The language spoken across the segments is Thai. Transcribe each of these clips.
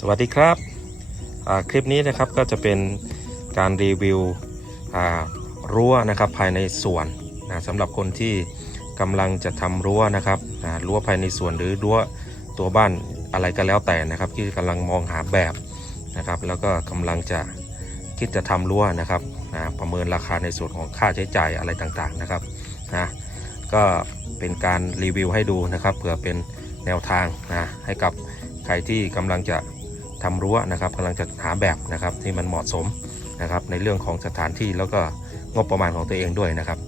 สวัสดีครับคลิปนี้นะครับก็จะเป็นการรีวิวรั้วนะครับภายในสวนนะสำหรับคนที่กำลังจะทำรั้วนะครับรั้วภายในสวนหรือรั้วตัวบ้านอะไรก็แล้วแต่นะครับ ที่กำลังมองหาแบบนะครับ แล้วก็กำลังจะคิดจะทำรั้วนะครับนะประเมินราคาในส่วนของค่าใช้จ่ายอะไรต่างๆนะครับนะก็เป็นการรีวิวให้ดูนะครับเผื่อเป็นแนวทางนะให้กับใครที่กำลังจะ ทำรั้วนะครับกำลังจะหาแบบนะครับที่มันเหมาะสมนะครับในเรื่องของสถานที่แล้วก็งบประมาณของตัวเองด้วยนะครับ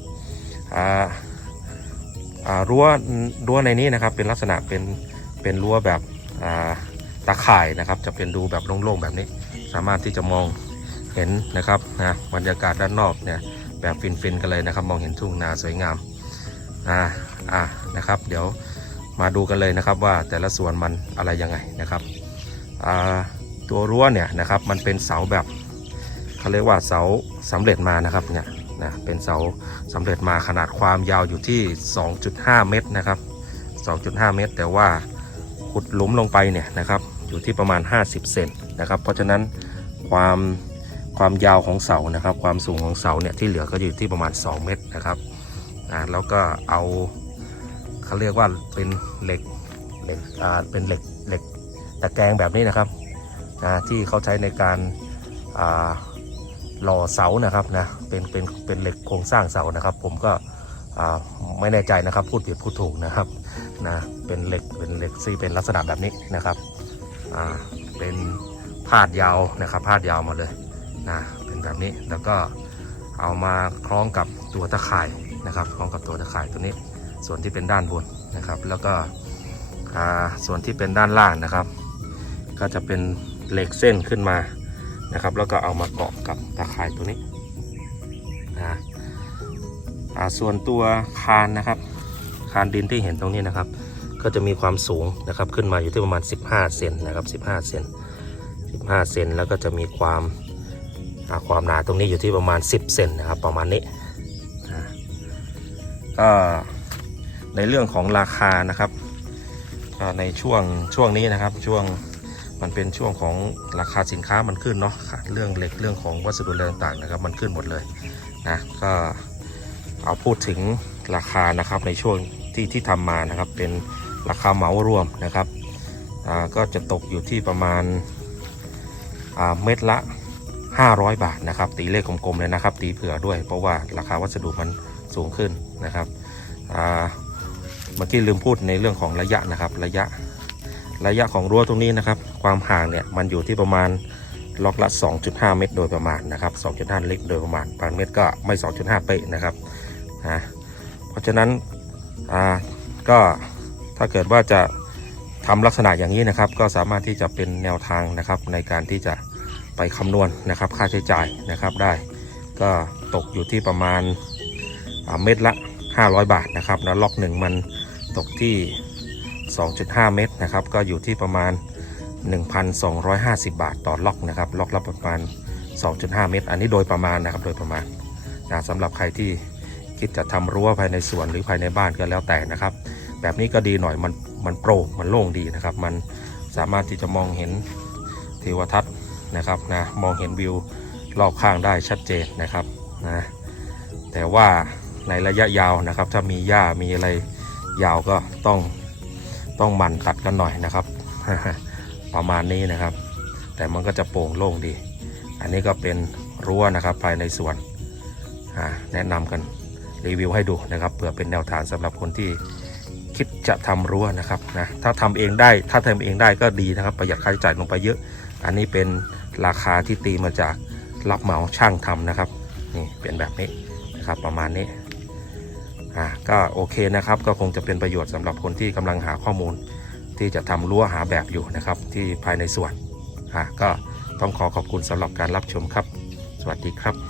รั้วรั้วในนี้นะครับเป็นลักษณะเป็นเป็นรั้วแบบตาข่ายนะครับ จะเป็นดูแบบโล่งๆแบบนี้ สามารถที่จะมองเห็นนะครับนะบรรยากาศด้านนอกเนี่ยแบบฟินๆกันเลยนะครับ มองเห็นทุ่งนาสวยงามอ่าอ่านะครับ เดี๋ยวมาดูกันเลยนะครับว่าแต่ละส่วนมันอะไรยังไงนะครับ ตัวรั้วเนี่ยนะครับมันเป็นเสาแบบเขาเรียกว่าเสาสำเร็จมานะครับเนี่ยนะเป็นเสาสำเร็จมาขนาดความยาวอยู่ที่ 2.5 เมตรนะครับ 2.5 เมตร แต่ว่าขุดหลุมลงไปเนี่ยนะครับอยู่ที่ประมาณ 50 เซนนะครับ เพราะฉะนั้นความความยาวของเสานะครับ ความสูงของเสาเนี่ยที่เหลือก็อยู่ที่ประมาณ 2 เมตรนะครับอ่าแล้วก็เอาเขาเรียกว่าเป็นเหล็กเหล็กอ่าเป็นเหล็ก ตะแกรงแบบนี้นะครับนะที่เขาใช้ในการหล่อเสานะครับนะเป็นเป็นเป็นเหล็กโครงสร้างเสานะครับ ผมก็ไม่แน่ใจนะครับพูดผิดพูดถูกนะครับนะเป็นเหล็กเป็นเหล็กซี่เป็นลักษณะแบบนี้นะครับเป็นพาดยาวนะครับพาดยาวมาเลยนะเป็นแบบนี้แล้วก็เอามาคล้องกับตัวตะข่ายนะครับคล้องกับตัวตะข่ายตัวนี้ ส่วนที่เป็นด้านบนนะครับ แล้วก็ส่วนที่เป็นด้านล่างนะครับ ก็จะเป็นเหล็กเส้นขึ้นมานะครับ แล้วก็เอามาเกาะกับตาข่ายตัวนี้นะอ่าส่วนตัวคานนะครับ คานดินที่เห็นตรงนี้นะครับ ก็จะมีความสูงนะครับขึ้นมาอยู่ที่ประมาณ 15 เซนนะครับ 15 เซน15 เซนแล้วก็จะมีความความหนาตรงนี้อยู่ที่ประมาณ 10 เซนนะครับ ประมาณนี้ก็ในเรื่องของราคานะครับในช่วงช่วงนี้นะครับช่วง มันเป็นช่วงของราคาสินค้ามันขึ้นเนาะเรื่องเหล็กเรื่องของวัสดุอะไรต่างๆนะครับมันขึ้นหมดเลยนะก็เอาพูดถึงราคานะครับในช่วงที่ที่ทำมานะครับเป็นราคาเหมารวมนะครับก็จะตกอยู่ที่ประมาณาเม็ดละ 500 บาทนะครับ ตีเลขกลมๆเลยนะครับ ตีเผื่อด้วย เพราะว่าราคาวัสดุมันสูงขึ้นนะครับเมื่อกี้ลืมพูดในเรื่องของระยะนะครับ ระยะ ระยะของรั้วตรงนี้นะครับ ความห่างเนี่ยมันอยู่ที่ประมาณล็อกละ 2.5 เมตร โดยประมาณนะครับ 2.5 เล็กโดยประมาณบางเมตรก็ไม่ 2.5 เป๊ะนะครับนะเพราะฉะนั้นอ่าก็ถ้าเกิดว่าจะทำลักษณะอย่างนี้นะครับ ก็สามารถที่จะเป็นแนวทางนะครับในการที่จะไปคำนวณนะครับ ค่าใช้จ่ายนะครับได้ ก็ตกอยู่ที่ประมาณเม็ดละ 500 บาทนะครับแล้วล็อกหนึ่งมันตกที่ 2.5 เมตรนะครับ ก็อยู่ที่ประมาณ 1,250 บาทต่อล็อกนะครับ ล็อกละประมาณ 2.5 เมตร อันนี้โดยประมาณนะครับ โดยประมาณนะสำหรับใครที่คิดจะทำรั้วภายในสวนหรือภายในบ้านก็แล้วแต่นะครับ แบบนี้ก็ดีหน่อยมันมันโปร่งมันโล่งดีนะครับ มันสามารถที่จะมองเห็นทิวทัศน์นะครับนะมองเห็นวิวรอบข้างได้ชัดเจนนะครับนะแต่ว่าในระยะยาวนะครับ ถ้ามีหญ้ามีอะไรยาวก็ต้อง ต้องหมั่นตัดกันหน่อยนะครับ ประมาณนี้นะครับ แต่มันก็จะโปร่งโล่งดี อันนี้ก็เป็นรั้วนะครับภายในสวนแนะนำกันรีวิวให้ดูนะครับเผื่อเป็นแนวทางสำหรับคนที่คิดจะทำรั้วนะครับนะถ้าทำเองได้ถ้าทำเองได้ก็ดีนะครับ ประหยัดค่าใช้จ่ายลงไปเยอะ อันนี้เป็นราคาที่ตีมาจากรับเหมาช่างทำนะครับนี่เป็นแบบนี้นะครับประมาณนี้ อ่าก็โอเคนะครับก็คงจะเป็นประโยชน์สำหรับคนที่กำลังหาข้อมูล ที่จะทำรั้วหาแบบอยู่นะครับ ที่ภายในสวนอ่าก็ต้องขอขอบคุณสำหรับการรับชมครับ สวัสดีครับ